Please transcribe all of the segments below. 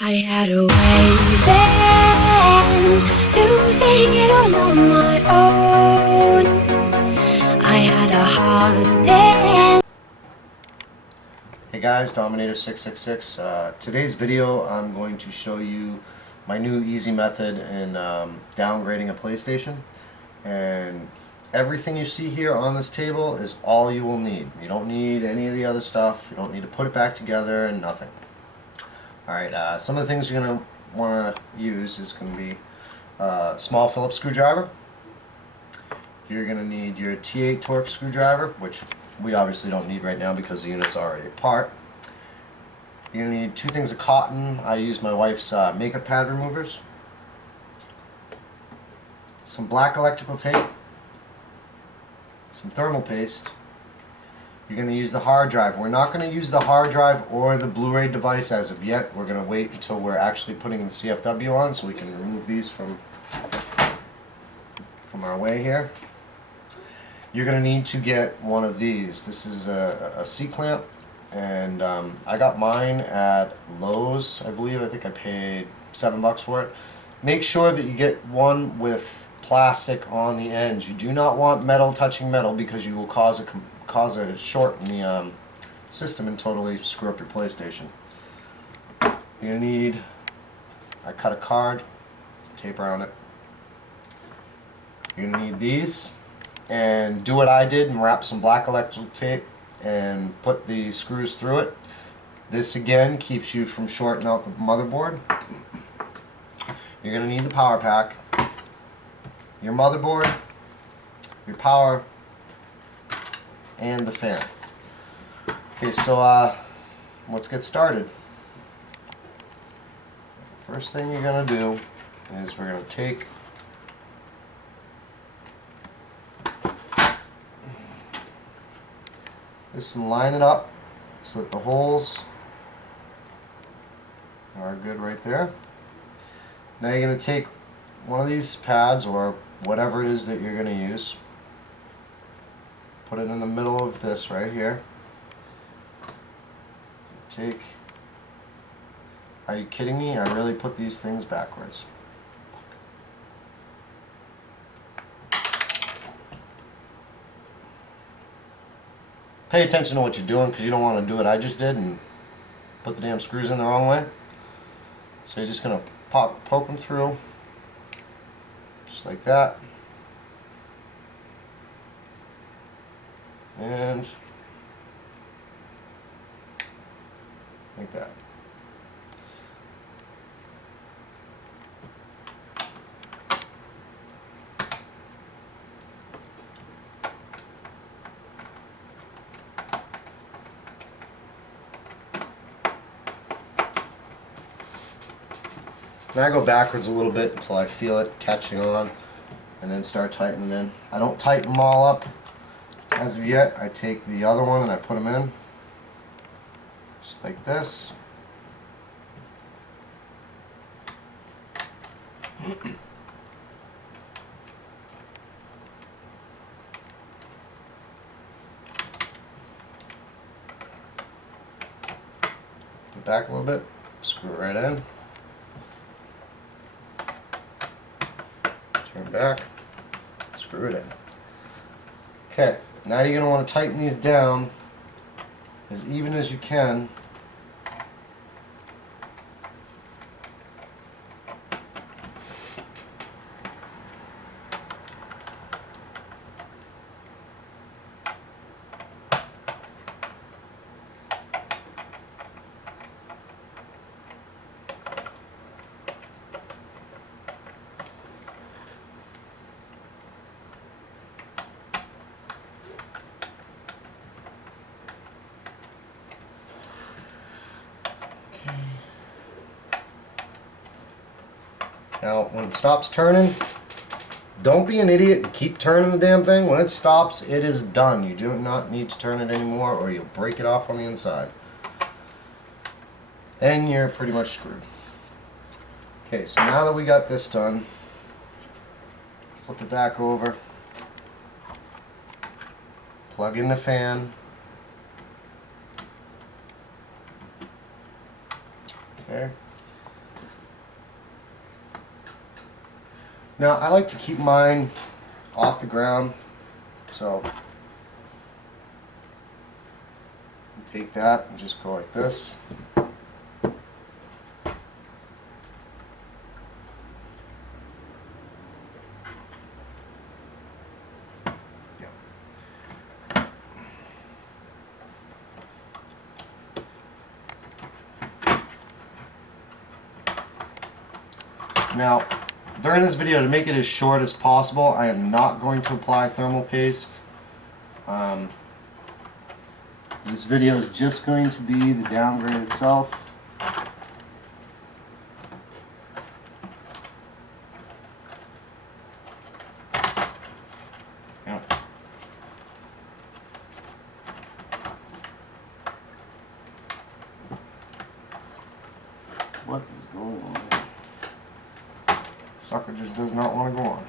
I had a way then, losing it all on my own. I had a heart then. Hey guys, Dominator666. Today's video I'm going to show you my new easy method in downgrading a PlayStation. And everything you see here on this table is all you will need. You don't need any of the other stuff. You don't need to put it back together and nothing. Alright, some of the things you're going to want to use is going to be a small Phillips screwdriver. You're going to need your T8 Torx screwdriver, which we obviously don't need right now because the unit's already apart. You're going to need two things of cotton. I use my wife's makeup pad removers. Some black electrical tape. Some thermal paste. You're going to use the hard drive. We're not going to use the hard drive or the Blu-ray device as of yet. We're going to wait until we're actually putting the CFW on so we can remove these from our way here. You're going to need to get one of these. This is a C-clamp, and I got mine at Lowe's, I believe. I think I paid $7 for it. Make sure that you get one with plastic on the ends. You do not want metal touching metal because you will cause a short in the system and totally screw up your PlayStation. You're going to need, I cut a card, some tape around it. You're going to need these, and do what I did and wrap some black electrical tape and put the screws through it. This again keeps you from shorting out the motherboard. You're going to need the power pack, your motherboard, your power, and the fan. Okay, so let's get started. First thing you're going to do is we're going to take this and line it up so that the holes are good right there. Now you're going to take one of these pads or whatever it is that you're going to use, put it in the middle of this right here. Take, are you kidding me? I really put these things backwards. Pay attention to what you're doing because you don't want to do what I just did and put the damn screws in the wrong way. So you're just going to poke them through, just like that. And like that. Now I go backwards a little bit until I feel it catching on and then start tightening in. I don't tighten them all up as of yet. I take the other one and I put them in just like this. Put back a little bit, screw it right in. Turn back, screw it in. Okay, now you're going to want to tighten these down as even as you can. Now, when it stops turning, don't be an idiot and keep turning the damn thing. When it stops, it is done. You do not need to turn it anymore or you'll break it off on the inside. And you're pretty much screwed. Okay, so now that we got this done, flip it back over, plug in the fan, okay, Now I like to keep mine off the ground, so take that and just go like this. Now, during this video, to make it as short as possible, I am not going to apply thermal paste. This video is just going to be the downgrade itself. Yep. What is going on? Sucker just does not want to go on.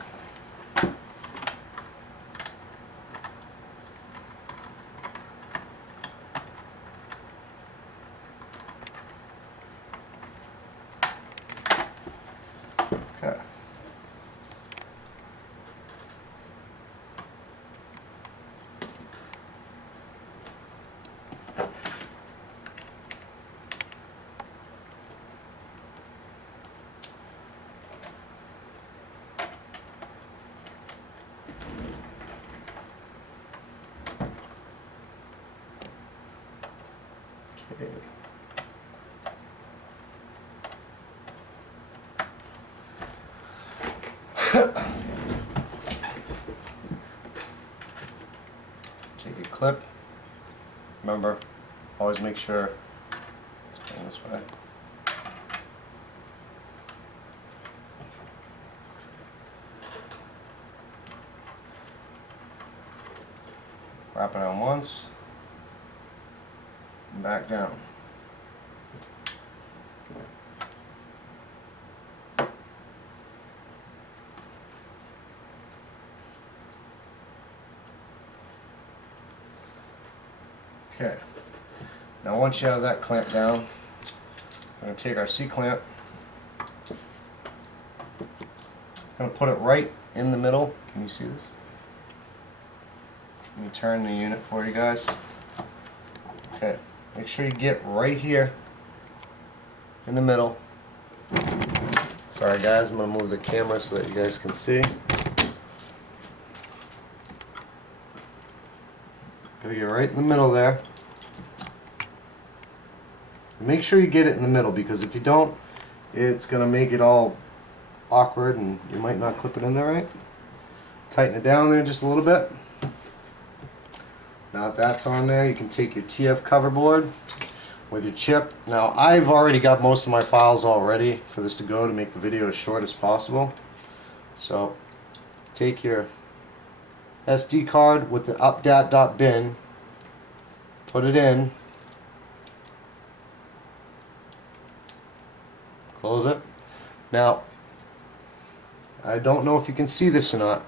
Okay. Okay. Take your clip. Remember, always make sure it's going this way. Wrap it on once and back down. Okay, now once you have that clamp down, we're going to take our C-clamp, going to put it right in the middle. Can you see this? Let me turn the unit for you guys. Okay, make sure you get right here in the middle. Sorry guys, I'm going to move the camera so that you guys can see. Gotta get right in the middle there. Make sure you get it in the middle, because if you don't, it's gonna make it all awkward and you might not clip it in there right. Tighten it down there just a little bit. Now that that's on there, you can take your TF cover board with your chip. Now I've already got most of my files all ready for this to go to make the video as short as possible. So take your SD card with the updat.bin, put it in, close it. Now, I don't know if you can see this or not,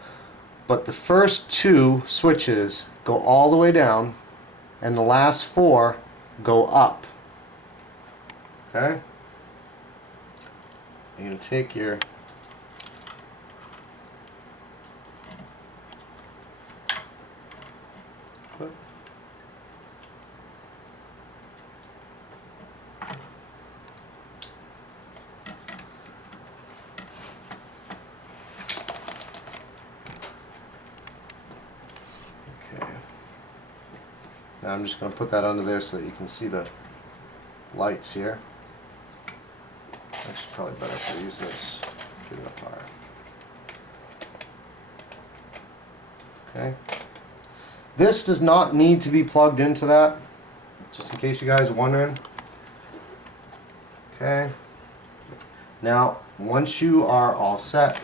but the first two switches go all the way down and the last four go up. Okay? You're going to take your now I'm just going to put that under there so that you can see the lights here. Actually, probably better if I use this. Get it up higher. Okay. This does not need to be plugged into that, just in case you guys are wondering. Okay. Now, once you are all set,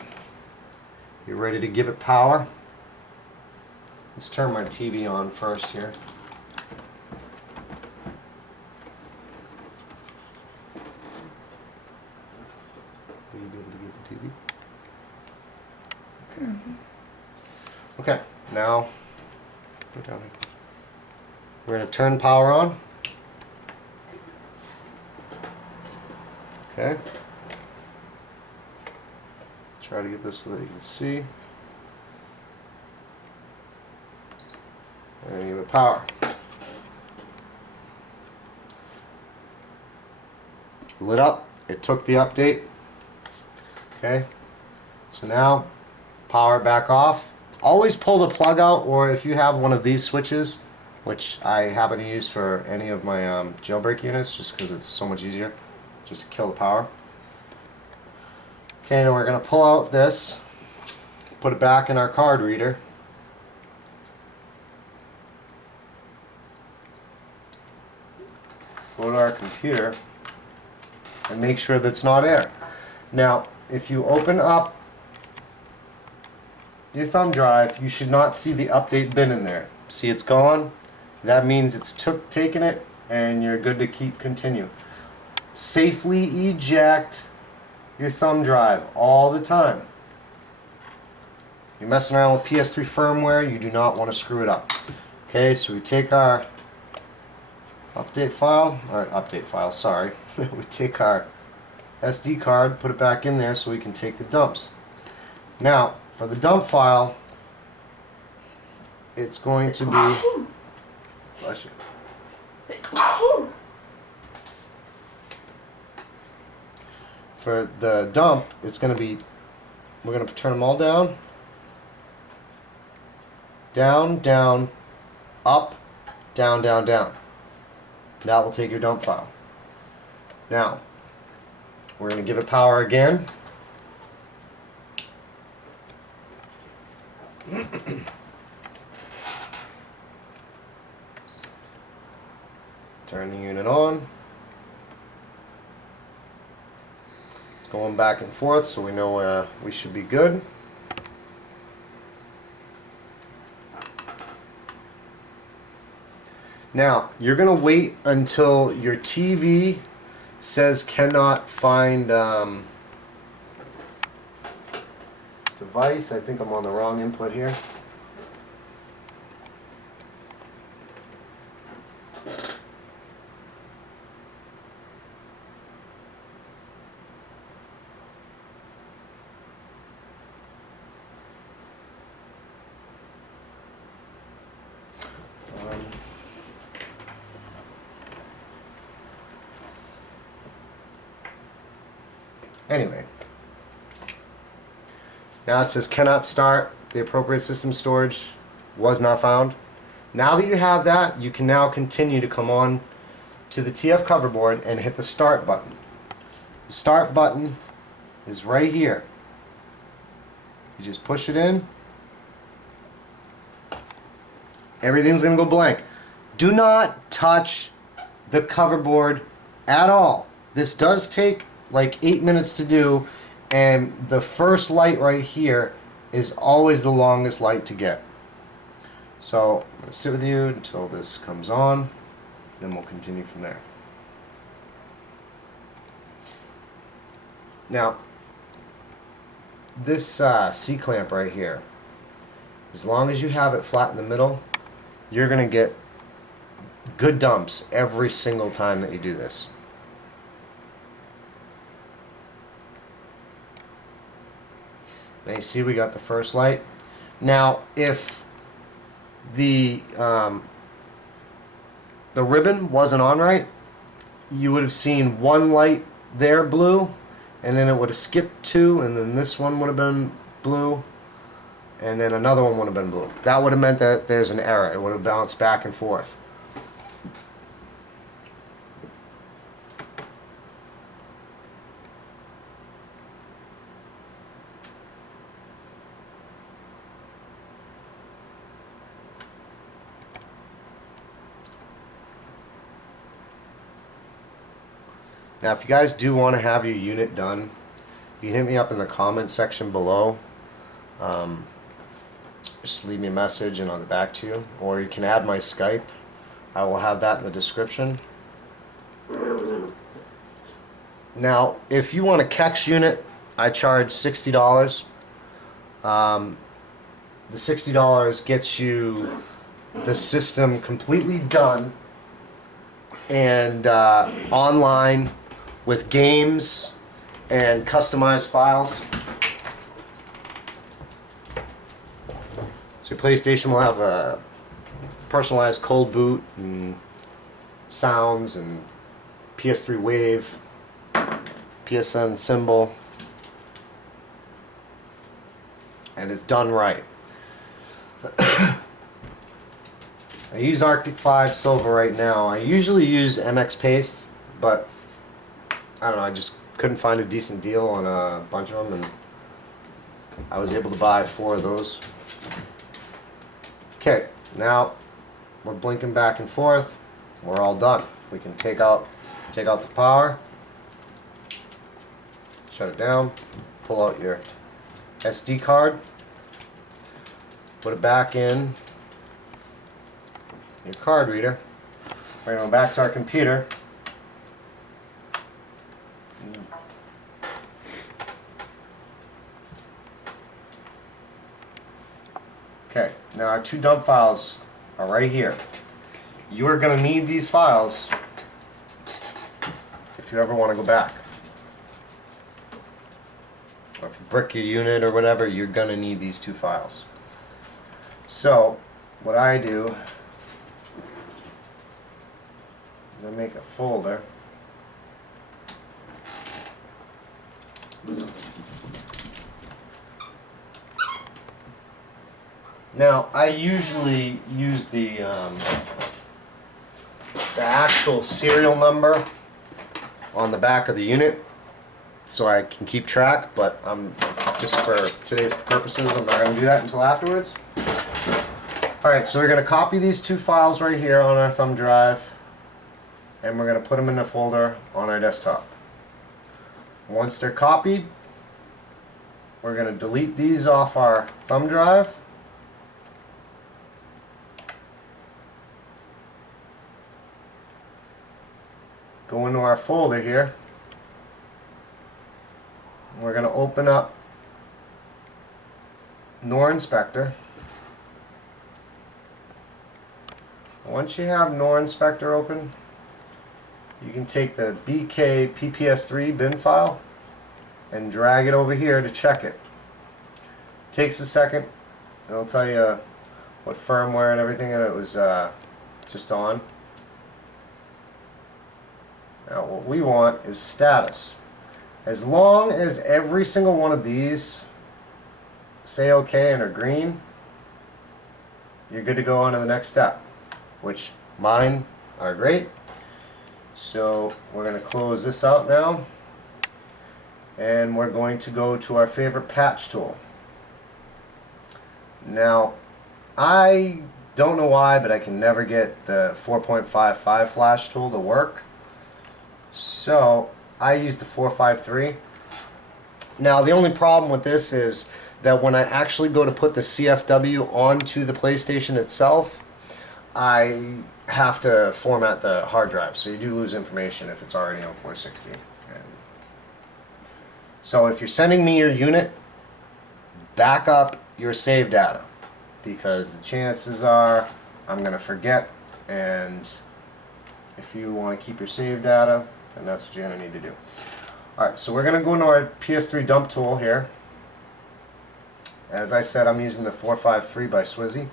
you're ready to give it power. Let's turn my TV on first here. Will you be able to get the TV? Okay. Okay, now put it down here. We're going to turn power on. Okay. try to get this so that you can see. And give it power. Lit up. It took the update. Okay. So now, power back off. Always pull the plug out, or if you have one of these switches, which I happen to use for any of my jailbreak units, just because it's so much easier, just to kill the power. Okay, now we're going to pull out this, put it back in our card reader. Go to our computer and make sure that's not air. Now, if you open up your thumb drive, you should not see the update bin in there. See, it's gone. That means it's taken it, and you're good to continue. Safely eject your thumb drive all the time. You're messing around with PS3 firmware, you do not want to screw it up. Okay, so we take our update file, sorry. We take our SD card, put it back in there so we can take the dumps. Now, for the dump file, it's going to be, bless you. For the dump, it's going to be, we're going to turn them all down, down, down, up, down, down, down. That will take your dump file. Now, we're going to give it power again. Turn the unit on. It's going back and forth, so we know we should be good. Now, you're going to wait until your TV says cannot find device. I think I'm on the wrong input here. Anyway, now it says cannot start. The appropriate system storage was not found. Now that you have that, you can now continue to come on to the TF cover board and hit the start button. The start button is right here. You just push it in. Everything's going to go blank. Do not touch the cover board at all. This does take like 8 minutes to do, and the first light right here is always the longest light to get. So I'm going to sit with you until this comes on, then we'll continue from there. Now, this C-clamp right here, as long as you have it flat in the middle, you're going to get good dumps every single time that you do this. Now you see we got the first light. Now if the ribbon wasn't on right, you would have seen one light there blue, and then it would have skipped two, and then this one would have been blue, and then another one would have been blue. That would have meant that there's an error. It would have bounced back and forth. Now, if you guys do want to have your unit done, you can hit me up in the comment section below. Just leave me a message and I'll get back to you. Or you can add my Skype. I will have that in the description. Now, if you want a KEX unit, I charge $60. The $60 gets you the system completely done and online, with games and customized files. So your PlayStation will have a personalized cold boot and sounds and PS3 wave, PSN symbol, and it's done right. I use Arctic 5 Silver right now. I usually use MX Paste, but I don't know, I just couldn't find a decent deal on a bunch of them, and I was able to buy 4 of those. Okay, now we're blinking back and forth. We're all done. We can take out the power, shut it down, pull out your SD card, put it back in your card reader. We're going to go back to our computer. Okay, now our 2 dump files are right here. You are going to need these files if you ever want to go back. Or if you brick your unit or whatever, you're going to need these 2 files. So, what I do is I make a folder. Now, I usually use the actual serial number on the back of the unit so I can keep track, but just for today's purposes, I'm not going to do that until afterwards. Alright, so we're going to copy these 2 files right here on our thumb drive, and we're going to put them in a folder on our desktop. Once they're copied, we're going to delete these off our thumb drive. Go into our folder here. We're going to open up NOR Inspector. Once you have NOR Inspector open, you can take the BK PPS3 bin file and drag it over here to check it. Takes a second. It'll tell you what firmware and everything that it was just on. Now what we want is status. As long as every single one of these say OK and are green, you're good to go on to the next step, which mine are great. So we're going to close this out now, and we're going to go to our favorite patch tool. Now, I don't know why, but I can never get the 4.55 flash tool to work. So I use the 453. Now the only problem with this is that when I actually go to put the CFW onto the PlayStation itself, I have to format the hard drive, so you do lose information if it's already on 460. And so if you're sending me your unit, back up your save data, because the chances are I'm going to forget, and if you want to keep your save data, then that's what you're going to need to do. Alright, so we're going to go into our PS3 dump tool here. As I said, I'm using the 453 by Swizzy.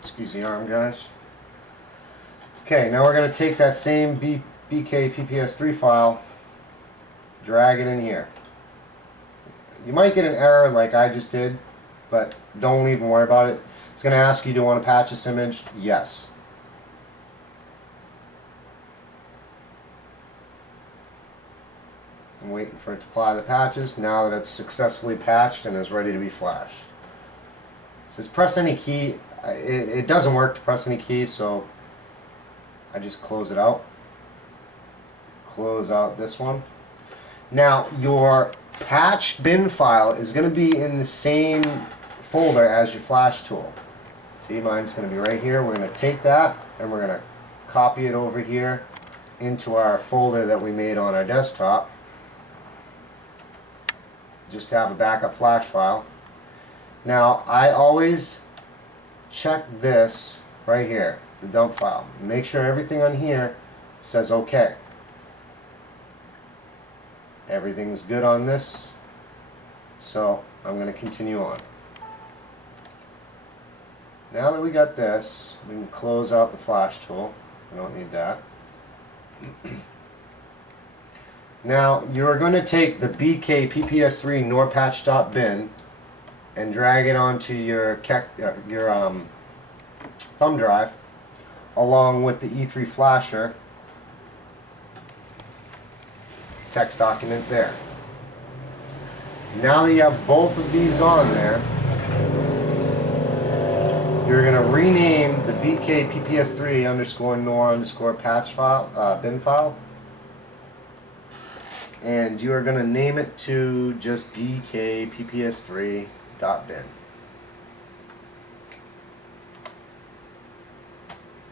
Excuse the arm, guys. Okay, now we're going to take that same BK PPS3 file, drag it in here. You might get an error like I just did, but don't even worry about it. It's going to ask you, do you want to patch this image? Yes. I'm waiting for it to apply the patches. Now that it's successfully patched and is ready to be flashed. It says press any key. It doesn't work to press any key, so I just close it out. Close out this one. Now your patched bin file is going to be in the same folder as your flash tool. See, mine's going to be right here. We're going to take that and we're going to copy it over here into our folder that we made on our desktop, just to have a backup flash file. Now I always check this right here, the dump file. Make sure everything on here says OK. Everything's good on this, so I'm going to continue on. Now that we got this, we can close out the flash tool. We don't need that. Now you're going to take the BK PPS3 norpatch.bin and drag it onto your thumb drive along with the E3 flasher text document there. Now that you have both of these on there, you're going to rename the BK PPS3 underscore nor underscore patch file, bin file, and you are going to name it to just BK PPS3.bin.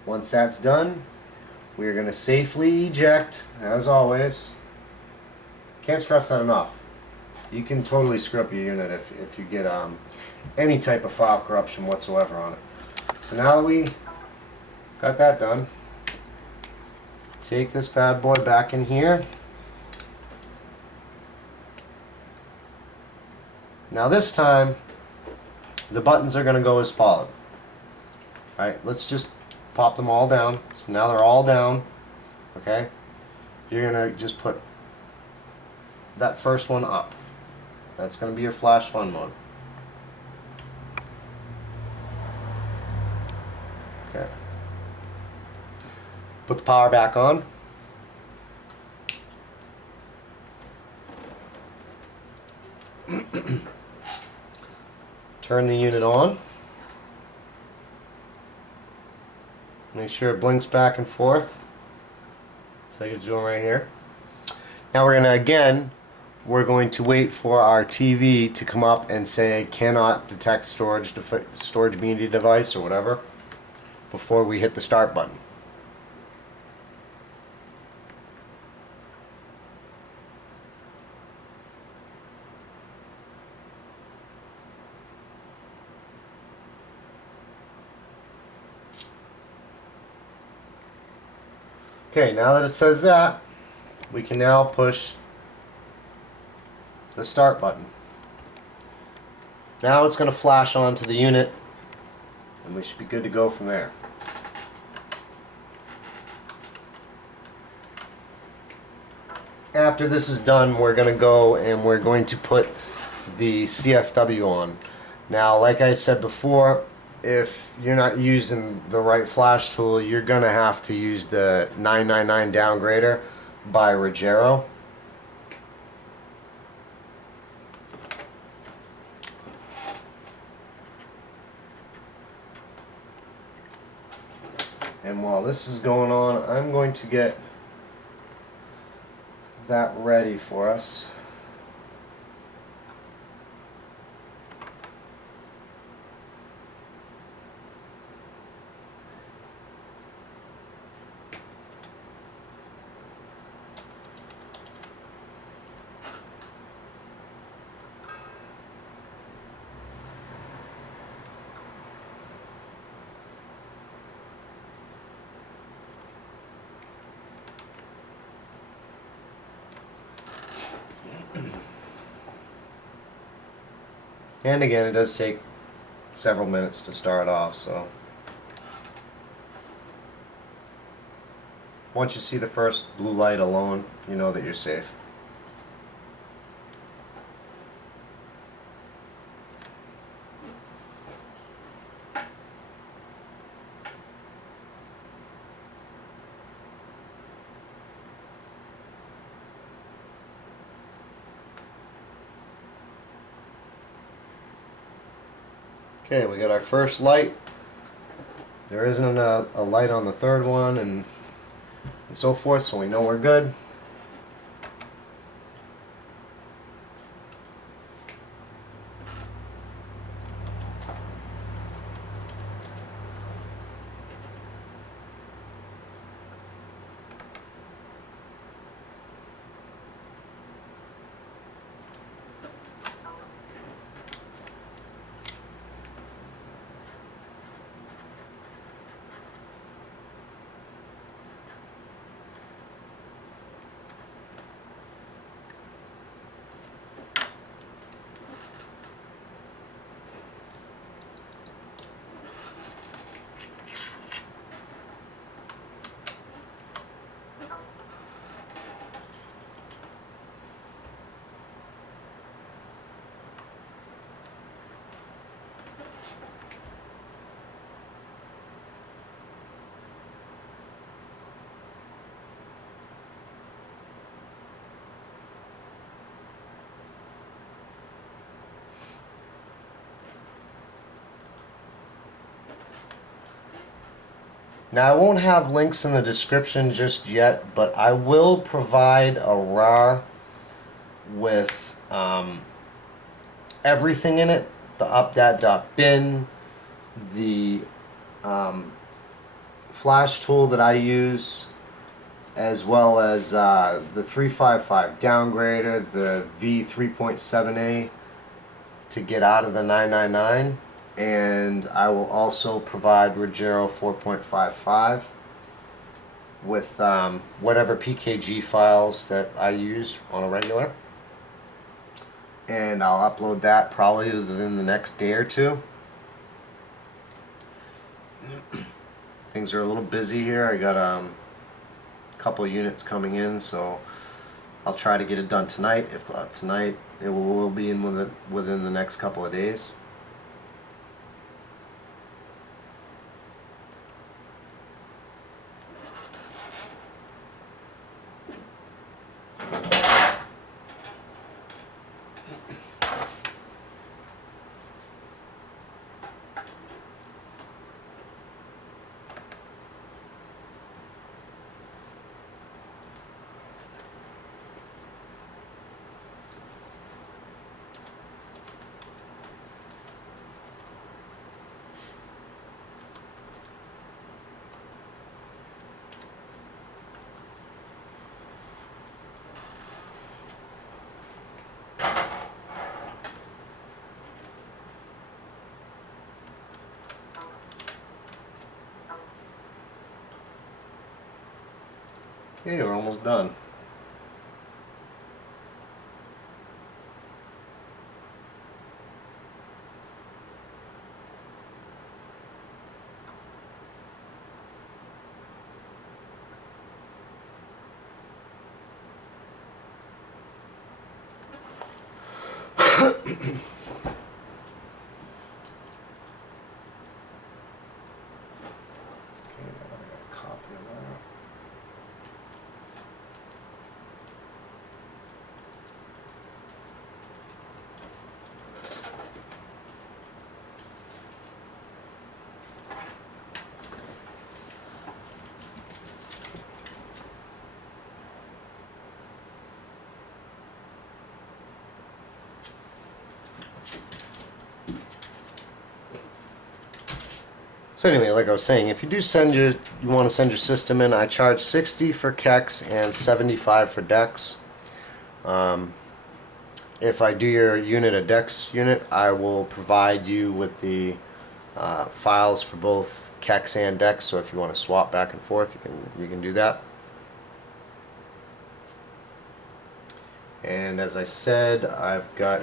Once that's done, we are going to safely eject, as always. Can't stress that enough. You can totally screw up your unit if you get any type of file corruption whatsoever on it. So now that we got that done, take this bad boy back in here. Now this time, the buttons are going to go as followed. Alright, let's just pop them all down. So now they're all down. Okay? You're going to just put that first one up. That's going to be your flash fun mode. Okay. Put the power back on. Turn the unit on. Make sure it blinks back and forth. It's like it's doing right here. Now we're going to wait for our TV to come up and say cannot detect storage media device or whatever before we hit the start button. Okay, now that it says that, we can now push the start button. Now it's going to flash onto the unit and we should be good to go from there. After this is done, we're going to go and we're going to put the CFW on. Now, like I said before, if you're not using the right flash tool, you're going to have to use the 999 downgrader by Rogero. And while this is going on, I'm going to get that ready for us. And again, it does take several minutes to start off, so once you see the first blue light alone, you know that you're safe. Okay, we got our first light. There isn't a light on the third one and so forth, so we know we're good. Now I won't have links in the description just yet, but I will provide a RAR with everything in it. The updat.bin, the flash tool that I use, as well as the 355 downgrader, the V3.7A to get out of the 999, and I will also provide Rogero 4.55 with whatever PKG files that I use on a regular, and I'll upload that probably within the next day or two. Things are a little busy here. I got a couple units coming in, so I'll try to get it done tonight. If not tonight, it will be in within the next couple of days. Okay, we're almost done. So anyway, like I was saying, if you do you want to send your system in, I charge 60 for KEX and 75 for DEX. If I do your unit a DEX unit, I will provide you with the files for both KEX and DEX. So if you want to swap back and forth, you can do that. And as I said, I've got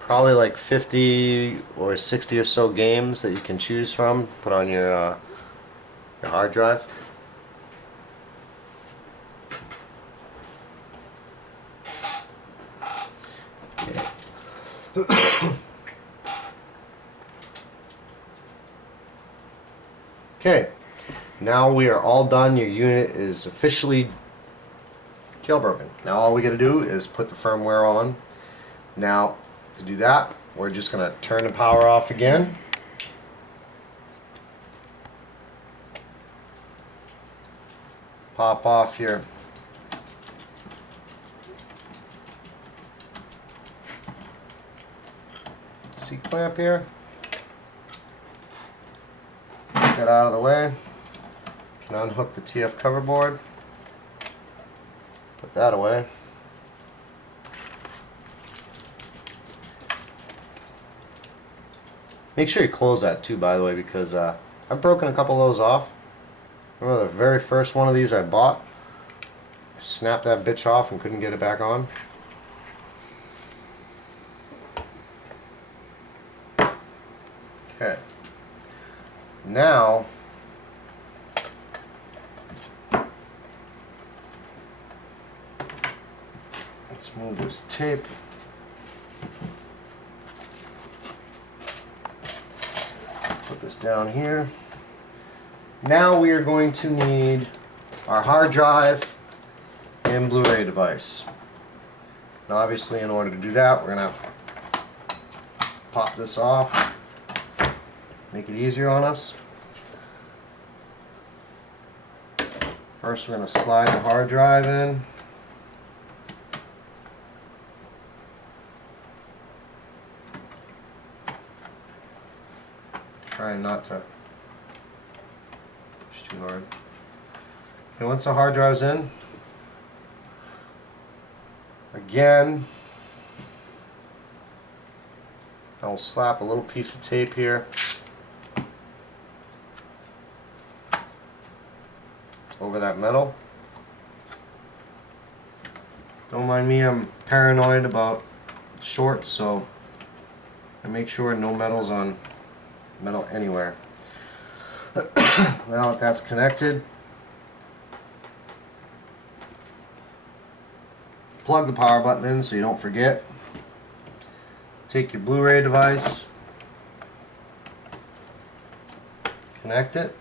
probably like 50 or 60 or so games that you can choose from, put on your hard drive. Okay. Okay, now we are all done. Your unit is officially jailbroken. Now all we got to do is put the firmware on. Now, to do that, we're just going to turn the power off again. Pop off your C-clamp here. Get out of the way. You can unhook the TF cover board. Put that away. Make sure you close that too, by the way, because I've broken a couple of those off. Remember the very first one of these I bought? I snapped that bitch off and couldn't get it back on. Okay. Now, let's move this tape. Put this down here. Now we are going to need our hard drive and Blu-ray device. Now obviously in order to do that, we're going to have to pop this off, make it easier on us. First we're going to slide the hard drive in. Trying not to push too hard. Okay, once the hard drive's in, again, I will slap a little piece of tape here over that metal. Don't mind me, I'm paranoid about shorts, so I make sure no metal's on metal anywhere. Now that that's connected, plug the power button in so you don't forget. Take your Blu-ray device, connect it.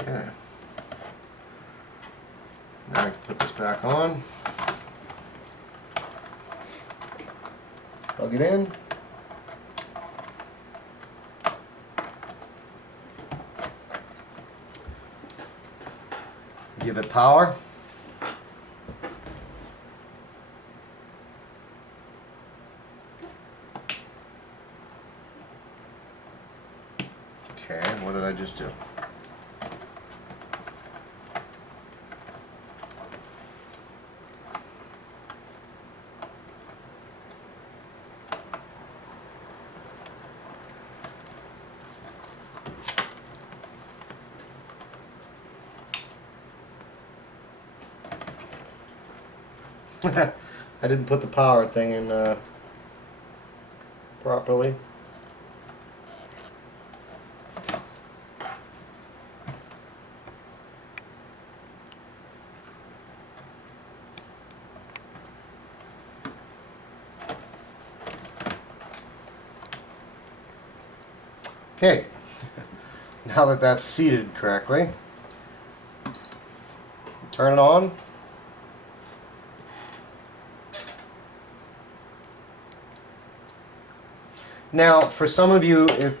Okay. Now I can put this back on. Plug it in. Give it power. Okay, what did I just do? I didn't put the power thing in properly. Okay, now that that's seated correctly, turn it on. Now, for some of you, if...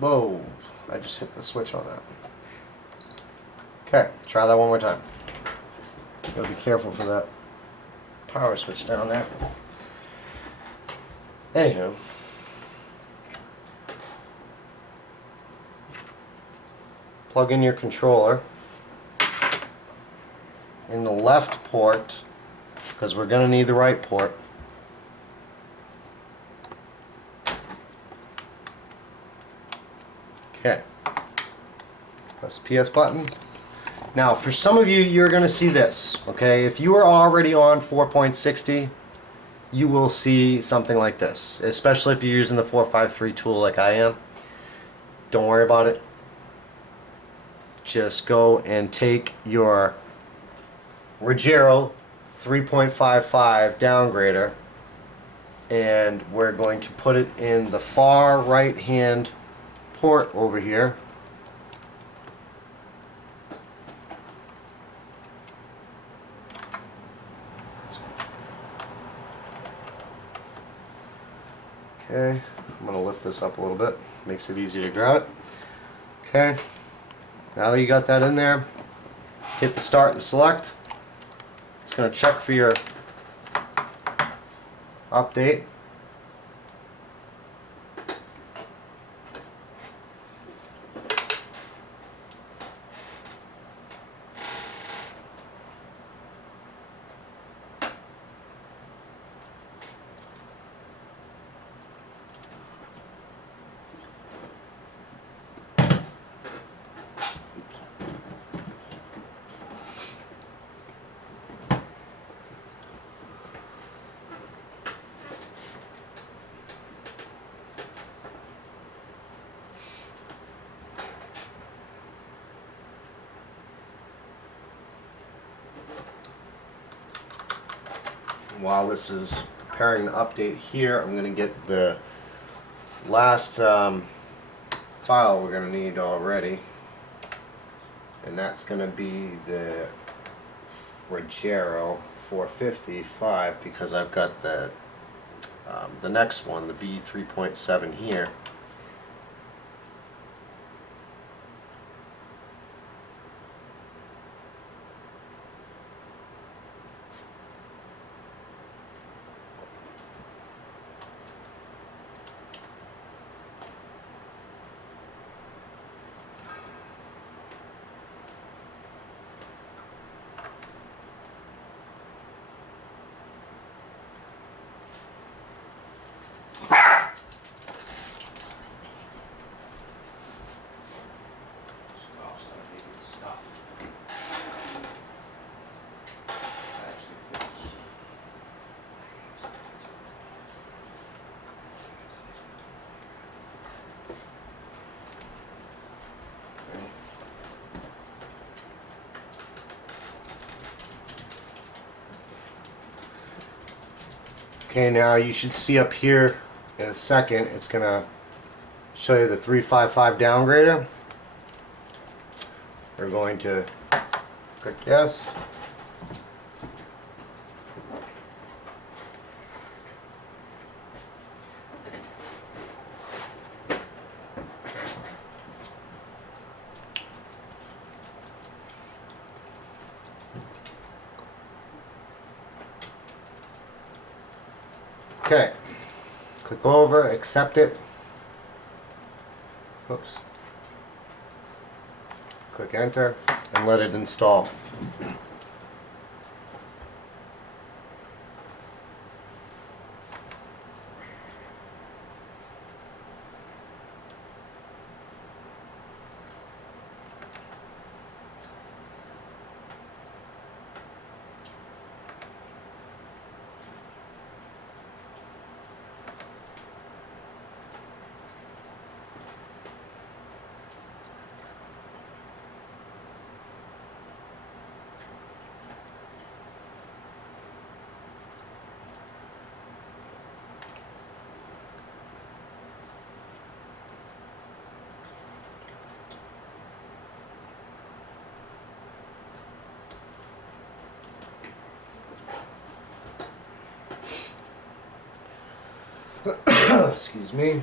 Whoa, I just hit the switch on that. Okay, try that one more time. You gotta be careful for that power switch down there. Anywho. Plug in your controller in the left port, because we're going to need the right port. Okay. Press the PS button. Now, for some of you, you're going to see this. Okay, if you are already on 4.60, you will see something like this, especially if you're using the 453 tool like I am. Don't worry about it. Just go and take your Rogero 3.55 downgrader, and we're going to put it in the far right hand port over here. Okay, I'm going to lift this up a little bit, makes it easier to grab it. Okay, now that you got that in there, hit the start and select. It's going to check for your update. While this is preparing the update here, I'm going to get the last file we're going to need already, and that's going to be the Rogero 455, because I've got the The next one, the V3.7 here, okay, now you should see up here in a second, it's going to show you the 355 downgrader. We're going to click yes. Okay, click over, accept it. Oops. Click enter and let it install. Excuse me.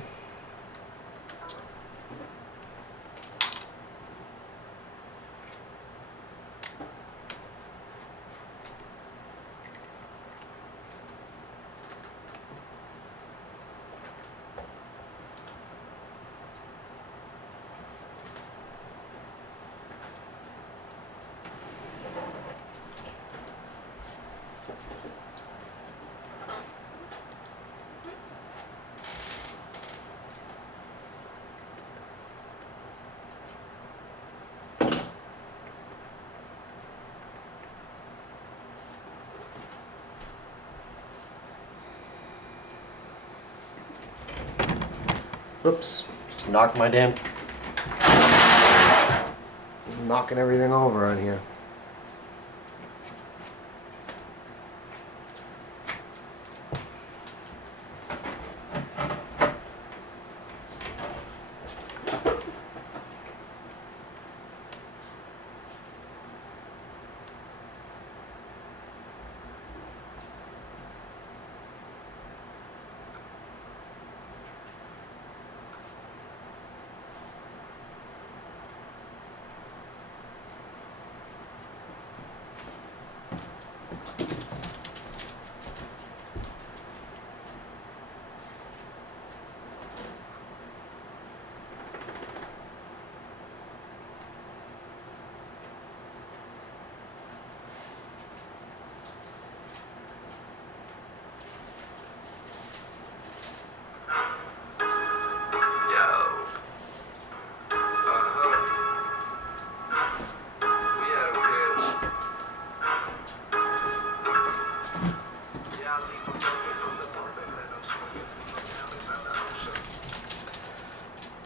Oops, just knocked my damn... knocking everything over on here.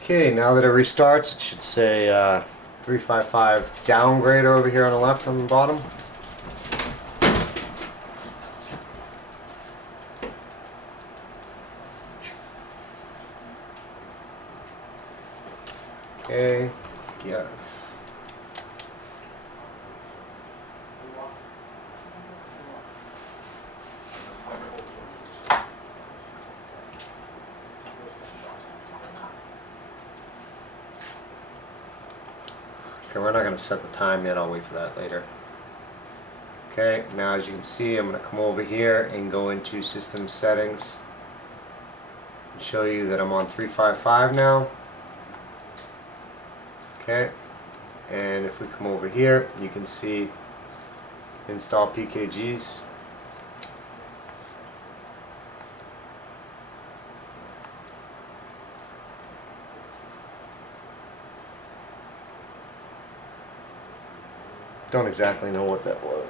Okay, now that it restarts, it should say 355 downgrade over here on the left on the bottom. Okay, yes. Okay, we're not going to set the time yet, I'll wait for that later. Okay, now as you can see, I'm going to come over here and go into system settings and show you that I'm on 355 now. Okay, and if we come over here, you can see install pkgs. Don't exactly know what that was.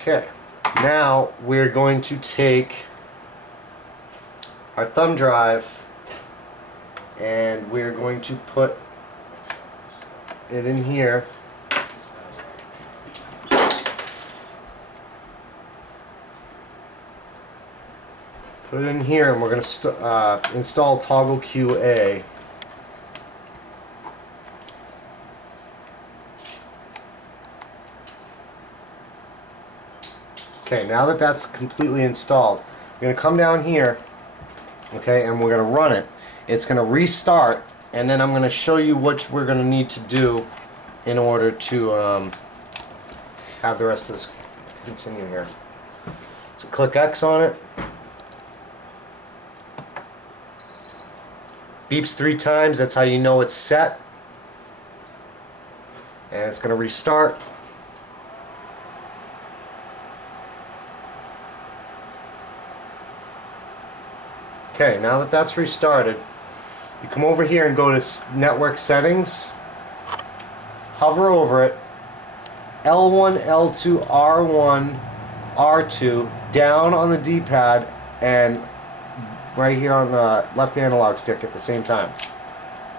Okay, now we're going to take our thumb drive and we're going to put it in here. Put it in here and we're going to install toggle QA. Okay, now that that's completely installed, you're going to come down here, okay, and we're going to run it. It's going to restart, and then I'm going to show you what we're going to need to do in order to have the rest of this continue here. So click X on it. Beeps 3 times, that's how you know it's set. And it's going to restart. Okay, now that that's restarted, you come over here and go to network settings, hover over it, L1, L2, R1, R2, down on the D-pad, and right here on the left analog stick at the same time.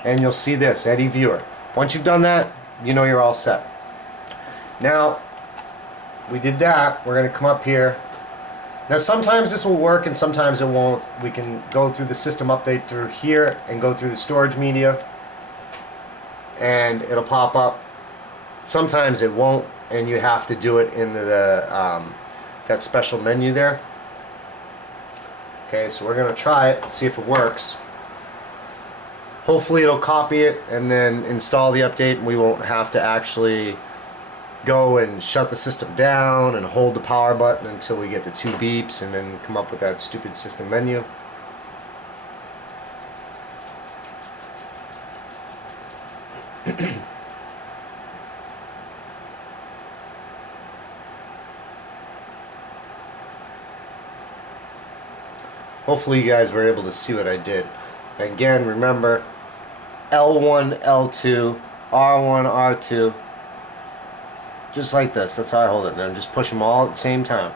And you'll see this, Eddy Viewer. Once you've done that, you know you're all set. Now, we did that, we're going to come up here. Now sometimes this will work and sometimes it won't. We can go through the system update through here and go through the storage media and it'll pop up. Sometimes it won't and you have to do it in the that special menu there. Okay, so we're going to try it, see if it works. Hopefully it'll copy it and then install the update and we won't have to actually go and shut the system down and hold the power button until we get the 2 beeps and then come up with that stupid system menu. Hopefully you guys were able to see what I did. Again, remember L1, L2, R1, R2. Just like this, that's how I hold it. Then just push them all at the same time.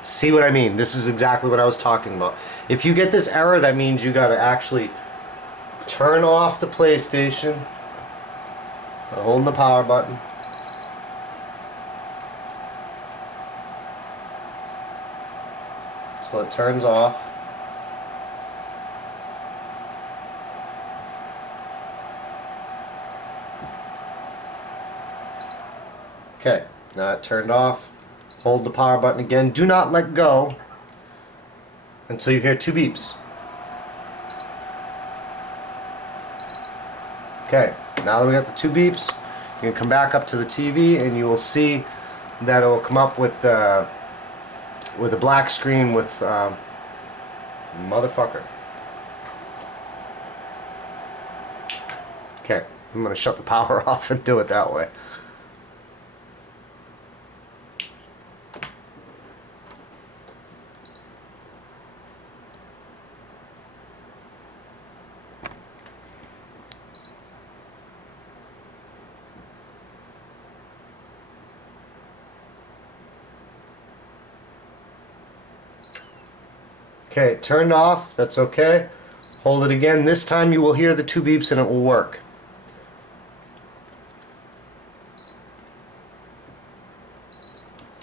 See what I mean? This is exactly what I was talking about. If you get this error, that means you got to actually turn off the PlayStation by holding the power button. So it turns off. Okay, now it turned off. Hold the power button again. Do not let go until you hear 2 beeps. Okay, now that we got the 2 beeps, you can come back up to the TV and you will see that it will come up with a black screen with motherfucker. Okay, I'm going to shut the power off and do it that way. Okay, turned off, that's okay. Hold it again. This time you will hear the 2 beeps and it will work.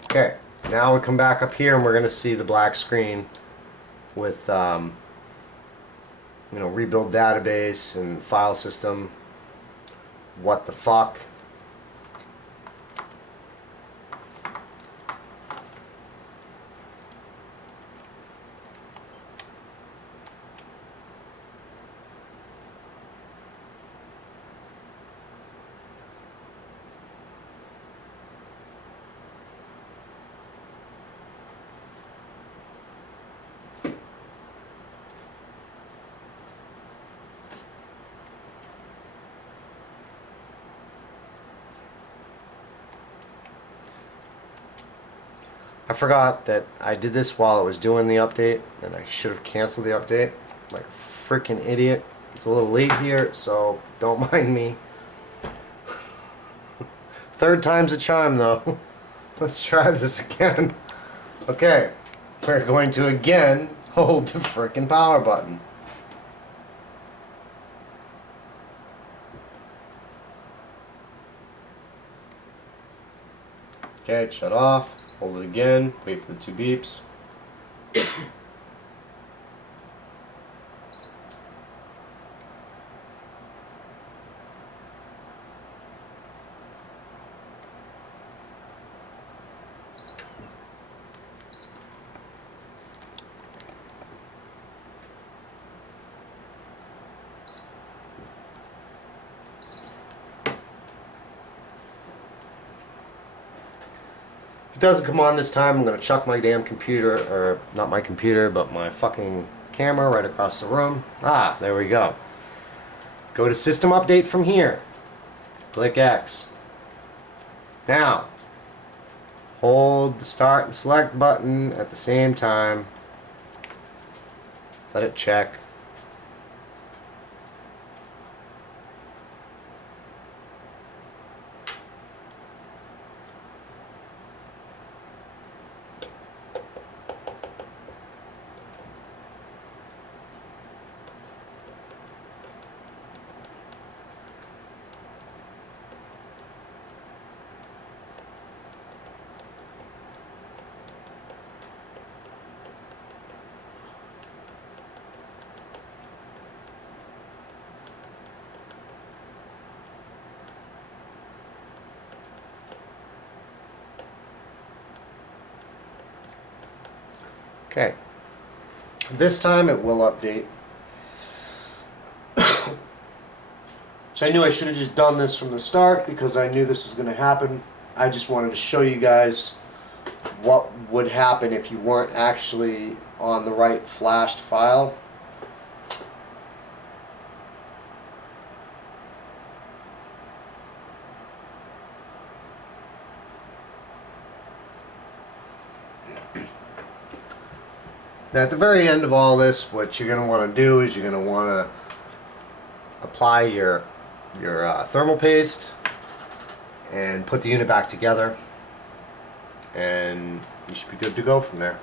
Okay, Now we come back up here and we're going to see the black screen with you know, rebuild database and file system. What the fuck? I forgot that I did this while it was doing the update, and I should have canceled the update. Like a freaking idiot. It's a little late here, so don't mind me. Third time's a charm, though. Let's try this again. Okay, we're going to again hold the freaking power button. Okay, shut off. Hold it again. Wait for the 2 beeps. If it doesn't come on this time, I'm going to chuck my damn computer, or not my computer, but my fucking camera right across the room. Ah, there we go. Go to System Update from here. Click X. Now, hold the Start and Select button at the same time. Let it check. Okay. This time it will update. Which I knew I should have just done this from the start because I knew this was going to happen. I just wanted to show you guys what would happen if you weren't actually on the right flashed file. Now at the very end of all this, what you're going to want to do is you're going to want to apply your thermal paste and put the unit back together, and you should be good to go from there.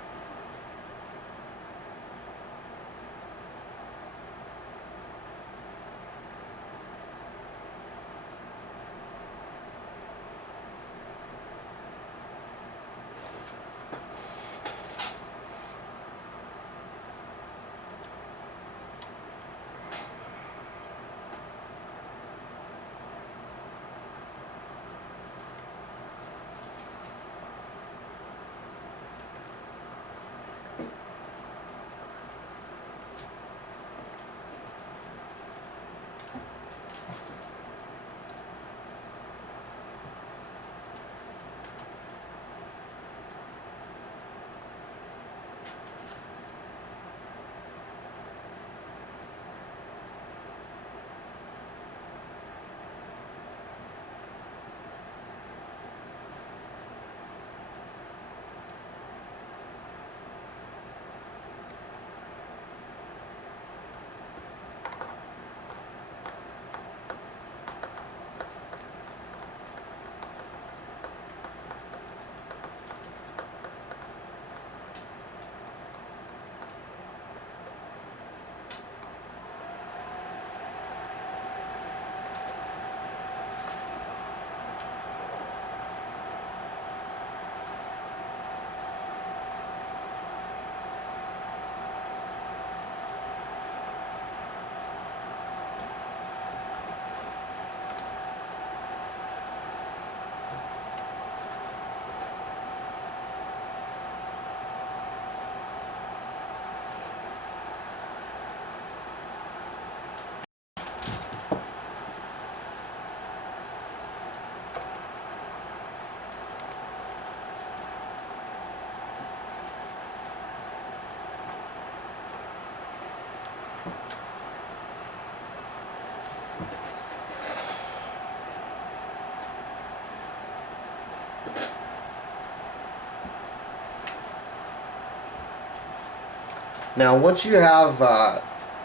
Now once you have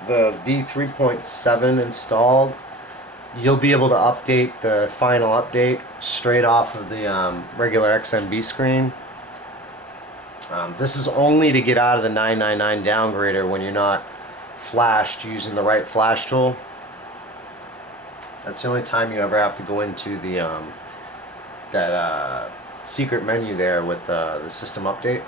the v3.7 installed, you'll be able to update the final update straight off of the regular XMB screen. This is only to get out of the 999 downgrader when you're not flashed using the right flash tool. That's the only time you ever have to go into the that secret menu there with the system update.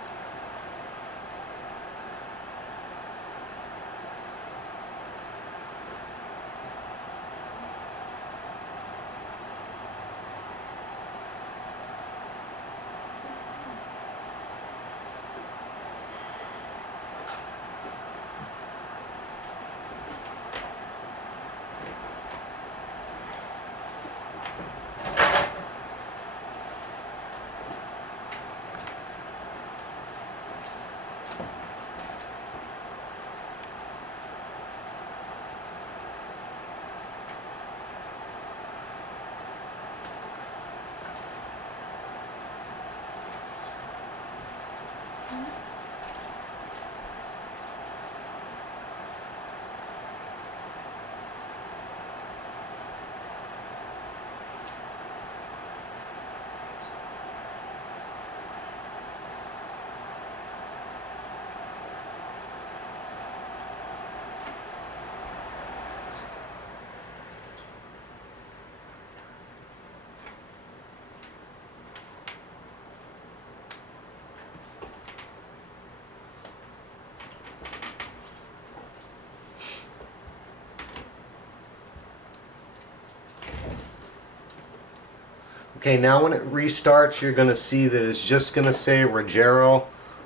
Okay, now when it restarts, you're going to see that it's just going to say Rogero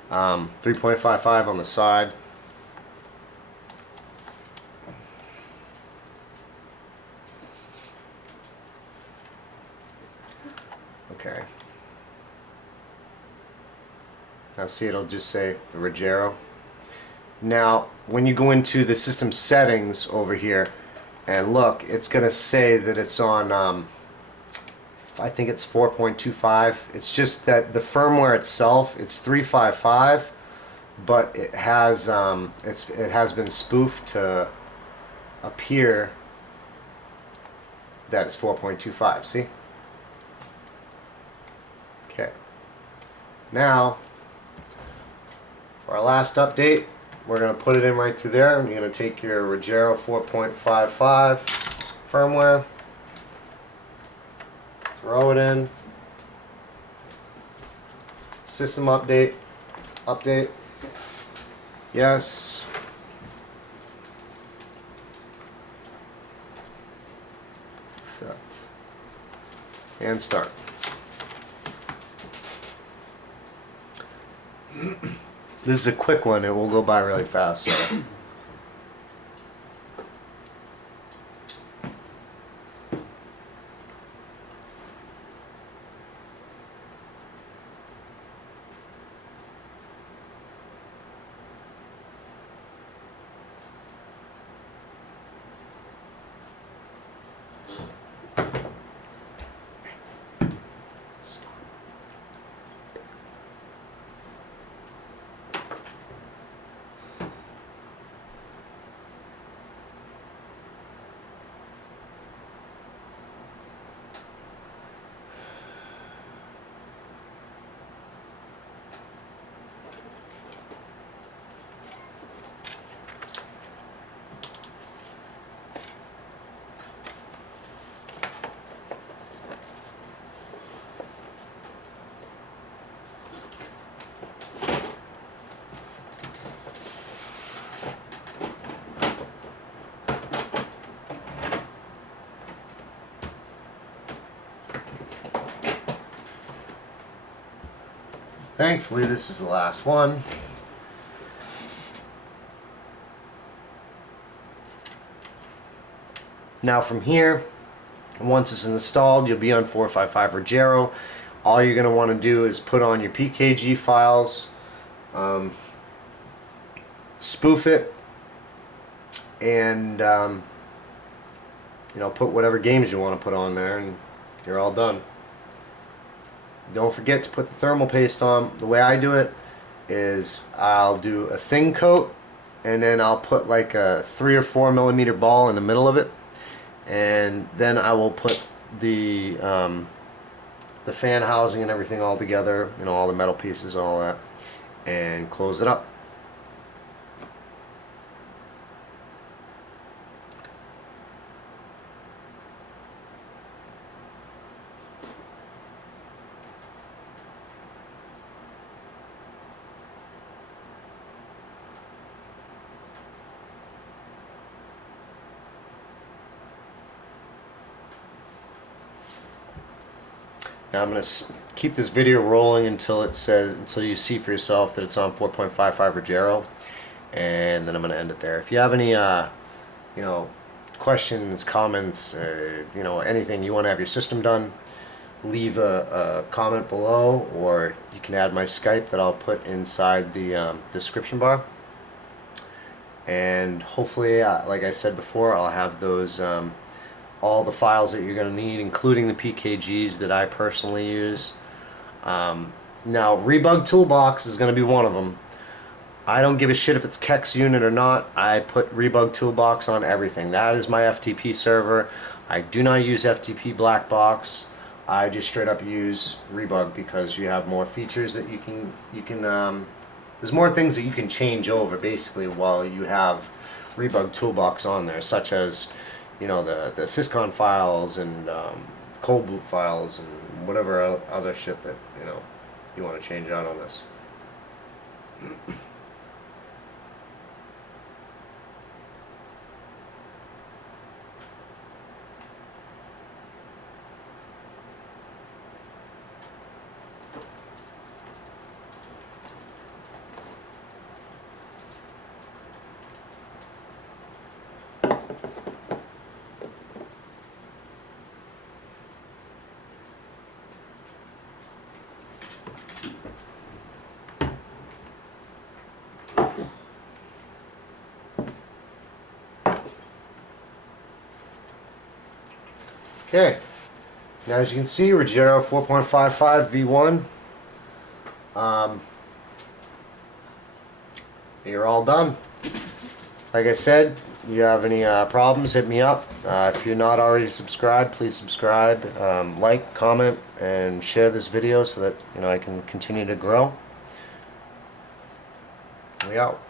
3.55 on the side. Okay. Now see, it'll just say Rogero. Now, when you go into the system settings over here and look, it's going to say that it's on I think it's 4.25. It's just that the firmware itself, it's 355, but it has it has been spoofed to appear that it's 4.25. See? Okay. Now, for our last update, we're going to put it in right through there. And you're going to take your Rogero 4.55 firmware. Throw it in. System update. Update. Yes. Accept. And start. This is a quick one. It will go by really fast. So. Thankfully, this is the last one. Now from here, once it's installed, you'll be on 455 Rogero. All you're going to want to do is put on your PKG files, spoof it, and you know, put whatever games you want to put on there, and you're all done. Don't forget to put the thermal paste on. The way I do it is I'll do a thin coat and then I'll put like a 3 or 4 millimeter ball in the middle of it, and then I will put the fan housing and everything all together, you know, all the metal pieces and all that, and close it up. Now I'm going to keep this video rolling until you see for yourself that it's on 4.55 Rogero, and then I'm going to end it there. If you have any you know, questions, comments, you know, anything you want to have your system done, leave a comment below, or you can add my Skype that I'll put inside the description bar. And hopefully, like I said before, I'll have those all the files that you're going to need, including the pkgs that I personally use. Now, Rebug Toolbox is going to be one of them. I don't give a shit if it's KEX unit or not. I put Rebug Toolbox on everything. That is my FTP server. I do not use FTP Black Box. I just straight up use Rebug because you have more features that you can there's more things that you can change over basically while you have Rebug Toolbox on there, such as, you know, the syscon files and cold boot files and whatever other shit that, you know, you want to change out on this. Okay, now as you can see, Rogero 4.55 V1. You're all done. Like I said, you have any problems, hit me up. If you're not already subscribed, please subscribe, like, comment, and share this video so that, you know, I can continue to grow. We out.